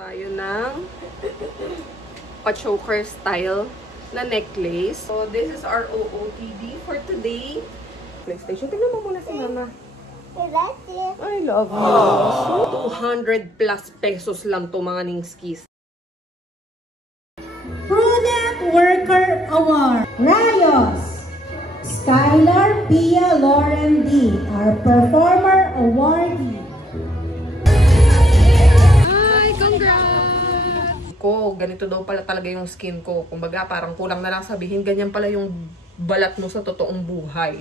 Tayo ng pa-choker style na necklace. So, this is our OOTD for today. PlayStation. Tingnan mo muna si Mama. I love you. So, 200 plus pesos lang to mga ningskis. Prudent Worker Award. Rayos. Skylar Pia Lauren D. Our Performer Awardee. Ko, ganito daw pala talaga yung skin ko. Kumbaga, parang kulang na lang sabihin, ganyan pala yung balat mo sa totoong buhay.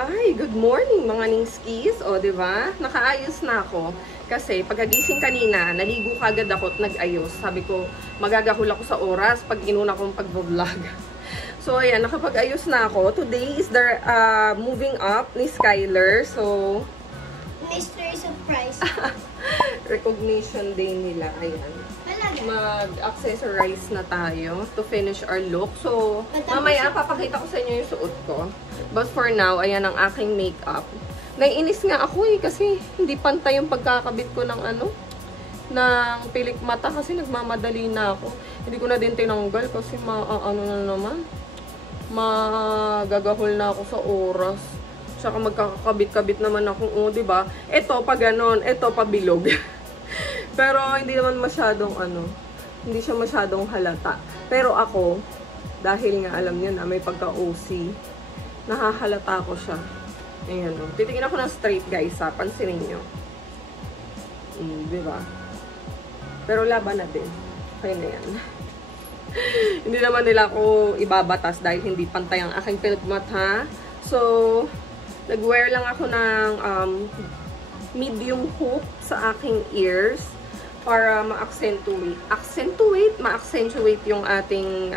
Ay, good morning mga ningskis. O, diba? Nakaayos na ako. Kasi pagkagising kanina, naligo kagad ako at nag-ayos. Sabi ko, magagahol ako sa oras pag inuna kong pag-vlog. So, ayan, nakapag-ayos na ako. Today is the moving up ni Skylar. So, mystery surprise. Recognition day nila. Ayan. Mag-accessorize na tayo to finish our look. So, mamaya papakita ko sa inyo yung suot ko. But for now, ayan ang aking makeup. Naiinis nga ako kasi hindi pantay yung pagkakabit ko ng ng pilik mata kasi nagmamadali na ako. Hindi ko na din tinanggal kasi magagahol na ako sa oras. Tsaka magkakabit-kabit naman ako, diba? Ito pa ganon, ito pa bilog. Pero hindi naman masyadong hindi siya masyadong halata. Pero ako, dahil nga alam niyo na may pagka-OC, nahahalata ko siya. Ayan o. Titingin ako ng straight guys ha. Pansinin nyo. Diba? Pero laban na din. Kaya na yan. Hindi naman nila ako ibabatas dahil hindi pantay ang aking pinagmata. So, nag-wear lang ako ng medium hoop sa aking ears para ma-accentuate yung ating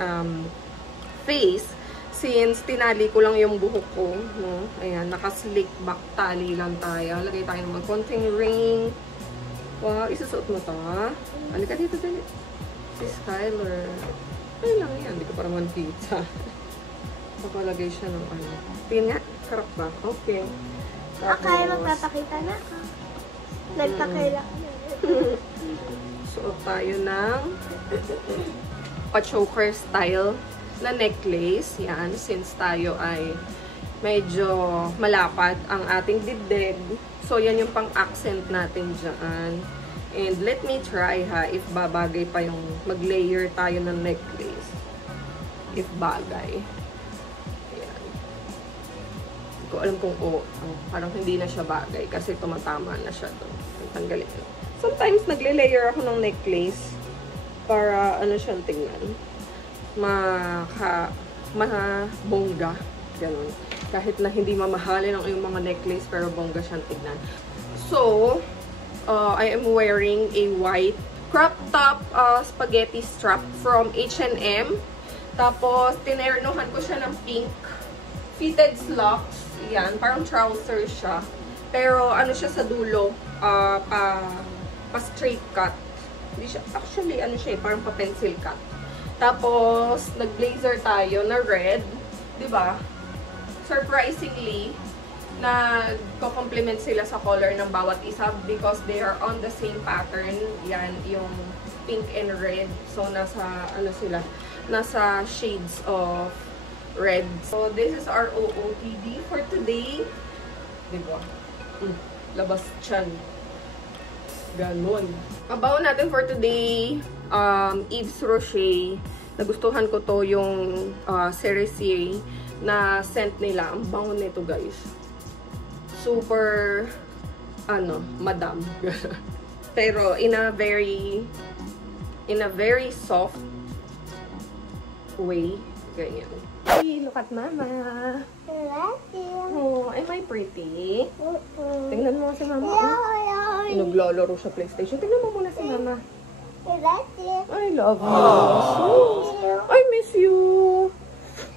face. Since tinali ko lang yung buhok ko, no? Ayan, naka-slick back tali lang tayo. Lagay tayo ng mga konting ring. Wow, isusuot mo to, ha? Halika dito, dali. Si Skylar. Ay lang yan, hindi ko pa naman pizza. Papalagay siya ng Tingin nga, karap ba? Okay. Okay, magpapakita na ako. Nagpakaila ka na. Suot tayo ng pa-choker style na necklace. Yan, since tayo ay medyo malapad ang ating dibdib. So, yan yung pang-accent natin dyan. And let me try ha, if babagay pa yung mag-layer tayo ng necklace. If bagay. Ayan. Hindi ko alam kung parang hindi na siya bagay kasi tumatama na siya doon. Tanggalin. Sometimes nagle-layer ako ng necklace para siyang tingnan. Bongga. Ganun. Kahit na hindi mamahalin ang iyong mga necklace, pero bongga siyang tignan. So, I am wearing a white crop top spaghetti strap from H&M. Tapos, tinernohan ko siya ng pink fitted slacks. Yan, parang trouser siya. Pero, siya sa dulo, pa straight cut. Hindi siya, actually, parang pa pencil cut. Tapos, nag-blazer tayo na red. Diba? Surprisingly, nagko-complement sila sa color ng bawat isa because they are on the same pattern. Yan, yung pink and red. So, nasa, nasa shades of red. So, this is our OOTD for today. Diba? Labas tiyan. Ganon. Abaw natin for today, Yves Rocher. Nagustuhan ko to yung Cerisier na scent nila. Ang bango nito guys. Super, madam. Pero in a very soft way. Ganyan. Hey, look at Mama. Oh, am I pretty? Tingnan mo si Mama. Naglalaro sa PlayStation. Tingnan mo muna si Mama. I love you. I miss you.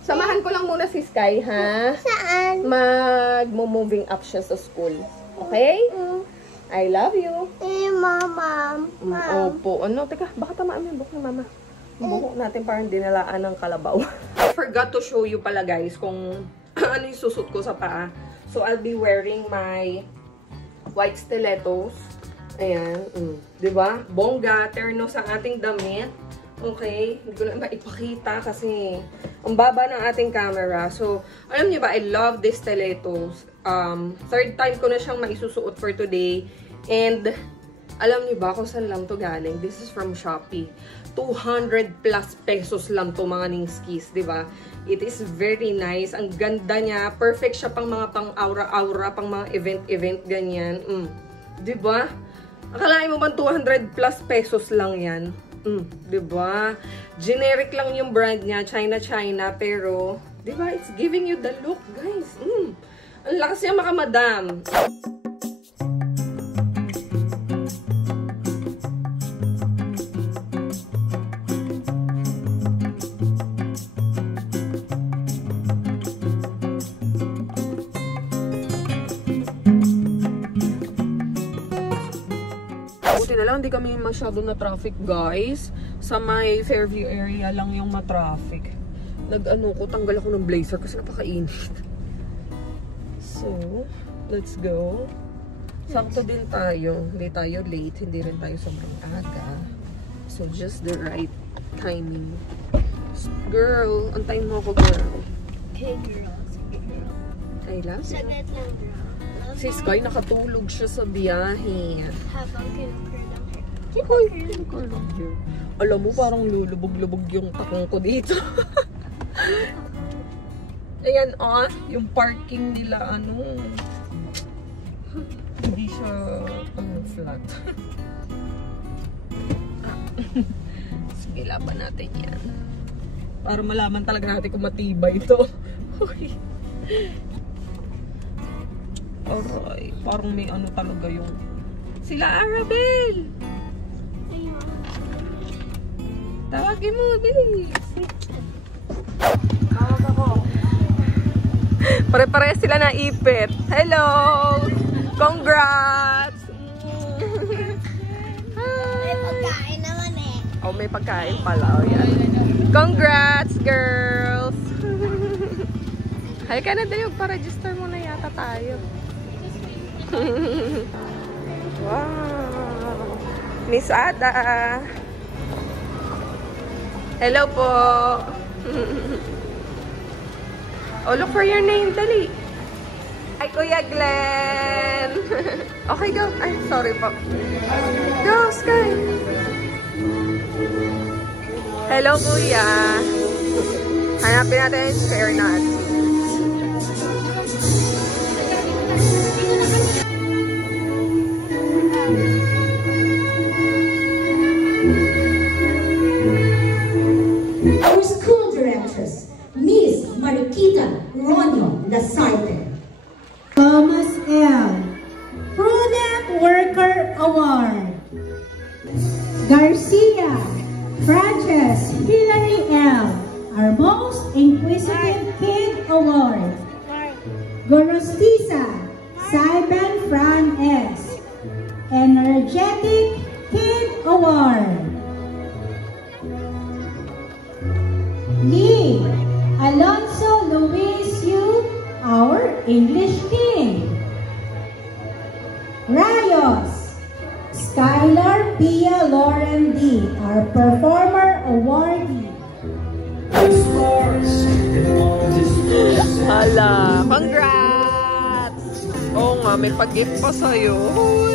Samahan ko lang muna si Sky, ha? Saan? Mag-moving up siya sa school. Okay? I love you. Mama. Opo. Ano? Teka, baka tamaan mo yung buhok ni Mama. Yung buhok natin parang dinalaan ng kalabaw. I forgot to show you pala guys kung ano yung susot ko sa paa. So, I'll be wearing my white stilettos. Ayan. Diba? Bongga, terno sa ating damit. Okay? Hindi ko na maipakita kasi ang baba ng ating camera. So, alam niyo ba, I love these stilettos. Third time ko na siyang maisusuot for today. And, alam niyo ba kung saan lang to galing? This is from Shopee. 200 plus pesos lang to mga ningskis, diba? It is very nice. Ang ganda niya. Perfect siya pang mga pang aura-aura, pang mga event-event, ganyan. Diba? Akalain mo ba 200 plus pesos lang yan? Diba? Generic lang yung brand niya, China, pero, diba, it's giving you the look, guys. Ang lakas niya makamadam. Na lang, hindi kami masyado na traffic guys. Sa may Fairview area lang yung ma-traffic. Nag-ano ko, tanggal ako ng blazer kasi napakainit. So, let's go. Sakto din tayo. Hindi tayo late, hindi rin tayo sobrang aga. So, just the right timing. Girl, antayin mo ako, girl. Hey girl, sige girl. I love you. Saglit lang girl. Si Sky, nakatulog siya sa biyahe. Habang kinukir lang her. Alam mo, parang lulubog-lubog yung takong ko dito. Ayan, yung parking nila, hindi siya, flat. Sige, laban natin yan. Para malaman talaga natin kung matibay ito. Aray, parang may ano talaga yung... Sila Arabel! Tawagin mo, bilis. Tawag ako. Pare-pare sila na ipit. Hello! Congrats! May pagkain naman eh. Oh, may pagkain pala. Oh, yan. Congrats, girls! Halika na dali, magpa-register muna yata tayo. Wow! Miss Ada! Hello po! Oh, look for your name, dali! Hi, Kuya Glenn! Okay, go! Ay, sorry po. Go, Sky! Hello, Kuya! Hanapin natin yung share natin. Our school directress, Miss Mariquita Ronyo Lasarte. Thomas L. Prudent Worker Award. Garcia Frances Hillary L. Our Most Inquisitive Kid Award. Gorostiza Saiben Fran S. Energetic Kid Award. Lee Alonso Luis Yu, our English King. Rayos Skylar Pia Lauren D, our Performer Awardee. Hala, congrats! Oo nga, may pag-gift pa sa'yo. Uy!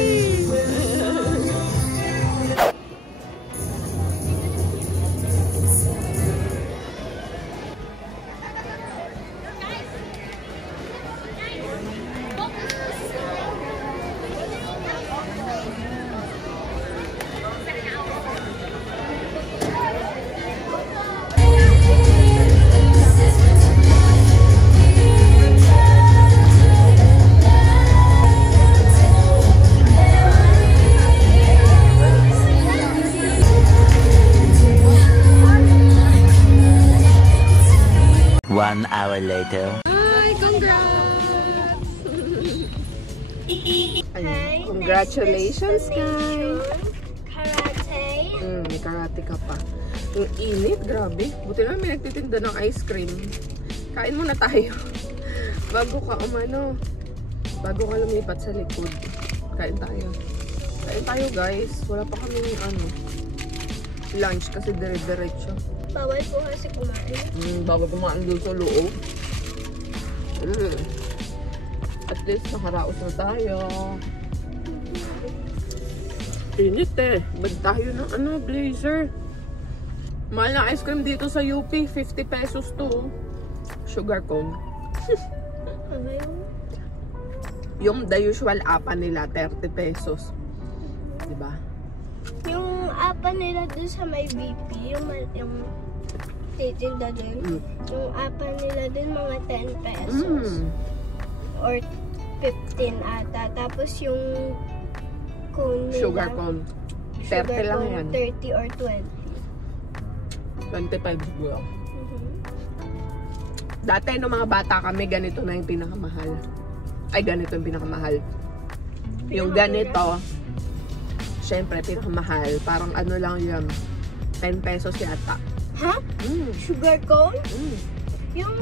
One hour later. Hi, congrats! Congratulations, guys! karate ka pa. Yung init, grabe. Buti na may nagtitinda ng ice cream. Kain muna tayo. Bago ka lumipat sa likod. Kain tayo. Kain tayo guys. Wala pa kaming lunch kasi dire-diretso. Bawal po kasi kumain. Bawal kumain doon sa loob. At least nakaraos na tayo. Init eh. Bag tayo ng blazer. Mahal na ice cream dito sa UP. 50 pesos to. Sugar cone. Yung the usual apa nila, 30 pesos. Diba? Yung apa nila dun sa may BP, yung titinda dun. Yung apa nila dun mga 10 pesos. Or 15 ata. Tapos yung cone nila, sugar cone. 30 lang yan. 30 or 20. 25 siguro. Dati nung mga bata kami, ganito na yung pinakamahal. Ay, ganito yung pinakamahal. Yung ganito, syempre, pinakamahal. Parang ano lang yun. 10 pesos yata. Ha? Sugar cone? Yung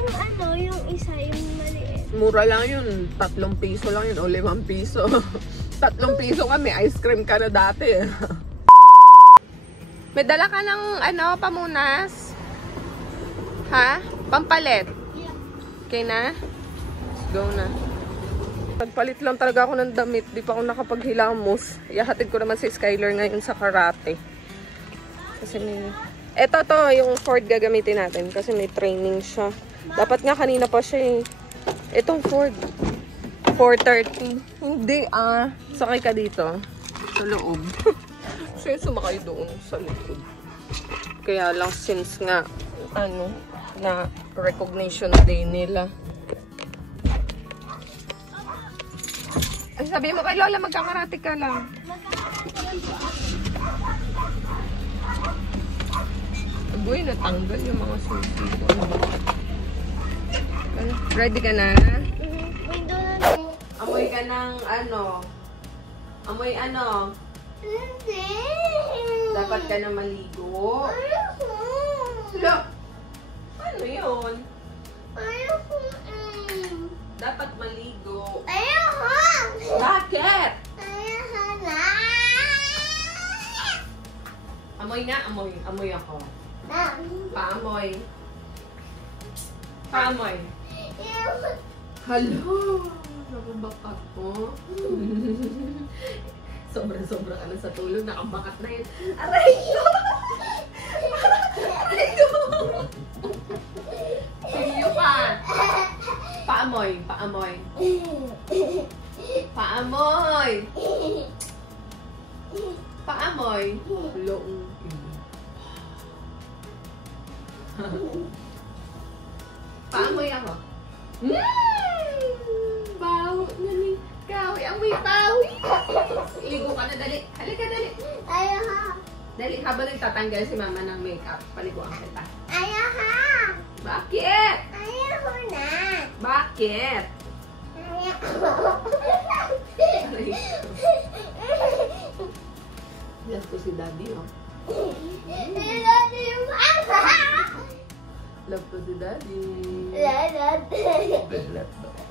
yung isa, yung maliit. Mura lang yun. 3 piso lang yun o 5 piso. 3 piso kami. Ice cream ka na dati. May dala ka ng pamunas? Ha? Pampalit? Okay na? Let's go na. Nagpalit lang talaga ako ng damit. Di pa ako nakapaghilamos. Ihahatid ko naman si Skylar ngayon sa karate. Kasi may... Eto to, yung Ford gagamitin natin. Kasi may training siya. Dapat nga kanina pa siya eh. Itong Ford. 4:30. Hindi sakay ka dito. Sa loob. Kasi sumakay doon sa likod. Kaya lang since nga, na recognition day nila. Ay, sabi mo kay Lola, magkakarate ka lang. Boy, natanggal yung mga susi ko. Ready ka na? Amoy ka ng Amoy Hindi. Dapat ka na maligo. Lo, ano yun? Ayoko. Dapat maligo. Ayoko. Bakit? Ayoko na. Amoy na, amoy. Amoy ako. Paamoy. Paamoy. Hello. Nakabakat ko. Sobra-sobra ka na sa tulog. Nakabakat na yun. Aray ko! Aray ko! Sige pa. Paamoy. Paamoy. Paamoy. Paamoy. Loong. Paamoy ako. Baho na ni Kawi. Amoy bawi. Ligo ka na, dali. Halika, dali. Ayoko. Dali, habang nagtatanggal si mama ng makeup, paliguan kita. Ayoko. Bakit? Ayoko na. Bakit? Love ko si daddy, oh. Love ko si daddy.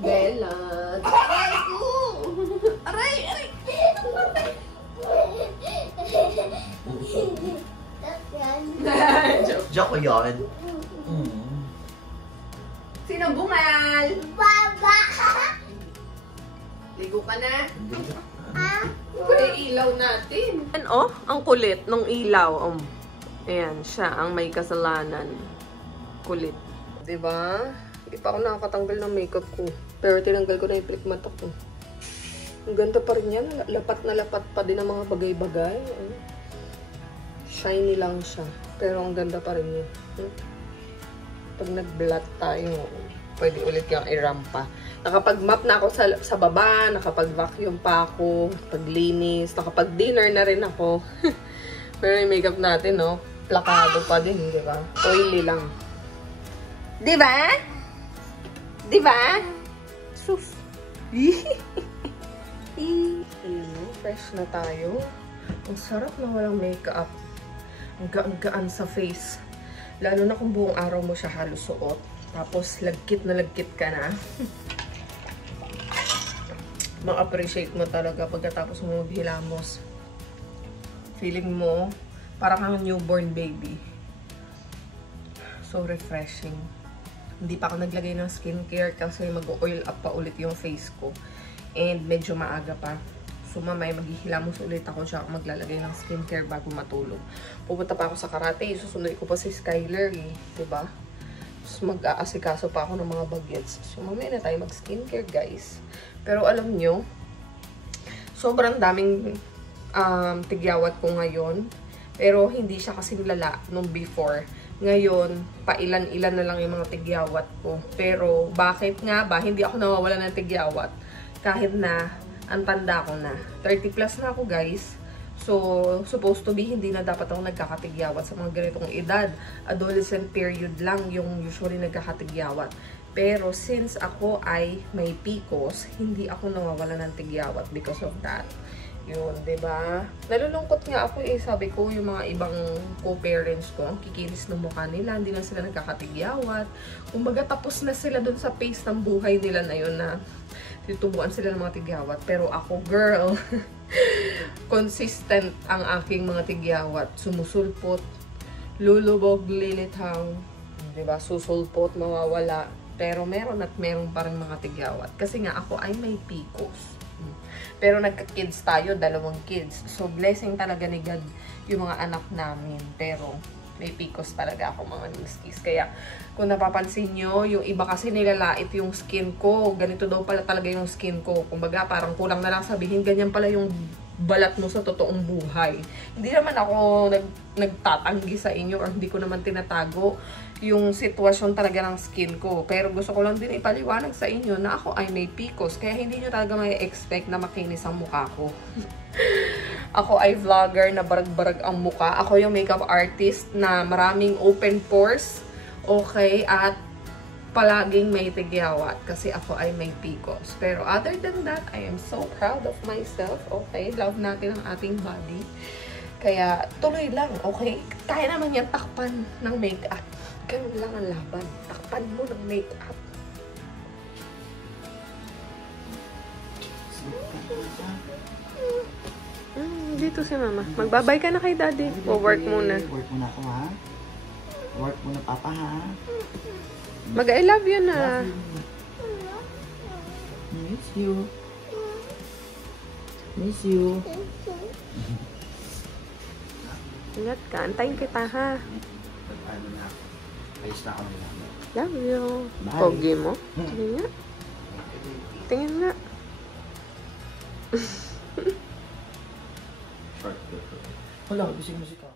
Belot. Aray, aray. Joke ko yun. Sino bungal? Baba. Ligo ka na. Kaya ilaw natin. Oh, ang kulit ng ilaw. Ayan, siya ang may kasalanan. Kulit. Diba? Hindi pa ako nakakatanggal ng makeup ko. Pero tinanggal ko na yung flip mata ko. Ang ganda pa rin yan. Lapat na lapat pa din ang mga bagay-bagay. Shiny lang siya. Pero ang ganda pa rin yun. Pag nag-blot tayo, pwede ulit yung i-rampa. Nakapag-map na ako sa baba, nakapag-vacuum pa ako, paglinis, nakapag-dinner na rin ako. Pero yung makeup natin, no? Plakado pa din, di ba? Oily lang. Di ba? Di ba? Sus. Fresh na tayo. Ang sarap na walang makeup. Ang gaan-gaan sa face. Lalo na kung buong araw mo siya halos suot. Tapos, lagkit na lagkit ka na. Ma-appreciate mo talaga pagkatapos mo maghilamos. Feeling mo, parang kang newborn baby. So refreshing. Hindi pa ako naglagay ng skincare kasi mag-oil up pa ulit yung face ko. And medyo maaga pa. So mamaya maghihilamos ulit ako siya maglalagay ng skincare bago matulog. Pupunta pa ako sa karate. Susunod ko pa si Skyler eh. Diba? So mag-aasikaso pa ako ng mga bagets. So mamaya na tayo mag-skincare guys. Pero alam nyo, sobrang daming tigyawat ko ngayon. Pero hindi siya kasing lala nung before. Ngayon, pailan-ilan na lang yung mga tigyawat ko. Pero bakit nga ba hindi ako nawawala ng tigyawat? Kahit na ang tanda ko na. 30 plus na ako guys. So, supposed to be, hindi na dapat ako nagkakatigyawat sa mga ganitong edad. Adolescent period lang yung usually nagkakatigyawat. Pero since ako ay may PCOS, hindi ako nawawala ng tigyawat because of that. Yun, diba? Nalulungkot nga ako eh. Sabi ko, yung mga ibang co-parents ko, ang kikinis ng mukha nila, hindi na sila nagkakatigyawat. Kumbaga, tapos na sila dun sa pace ng buhay nila na yun na titubuan sila ng mga tigyawat. Pero ako, girl, consistent ang aking mga tigyawat. Sumusulpot, lulubog, lilitaw, diba? Susulpot, mawawala. Pero meron at meron pa rin mga tigyawat. Kasi nga ako ay may PCOS. Pero nagka-kids tayo, 2 kids. So, blessing talaga ni God yung mga anak namin. Pero, may PCOS talaga ako mga miskis. Kaya, kung napapansin nyo, yung iba kasi nilalait yung skin ko. Ganito daw pala talaga yung skin ko. Kumbaga, parang kulang na lang sabihin, ganyan pala yung balat mo sa totoong buhay. Hindi naman ako nagtatanggi sa inyo or hindi ko naman tinatago yung sitwasyon talaga ng skin ko. Pero gusto ko lang din ipaliwanag sa inyo na ako ay may PCOS. Kaya hindi nyo talaga may expect na makinis ang mukha ko. Ako ay vlogger na barag-barag ang mukha. Ako yung makeup artist na maraming open pores. Okay? At palaging may tigyawat. Kasi ako ay may PCOS. Pero other than that, I am so proud of myself. Okay? Love natin ang ating body. Kaya tuloy lang. Okay? Kaya naman yan takpan ng makeup. Ganun lang ang laban. Takpan mo ng make-up. Dito si mama. Magbabay ka na kay daddy. O work muna. Work muna ako ha. Work muna papa ha. Mag-I love you na. Miss you. Miss you. Ingat ka. Antayin kita ha. Ayos na ako nila. Love you. Bye. Pogi mo. Tingin nga. Tingin nga. Short. Wala, bisig musika.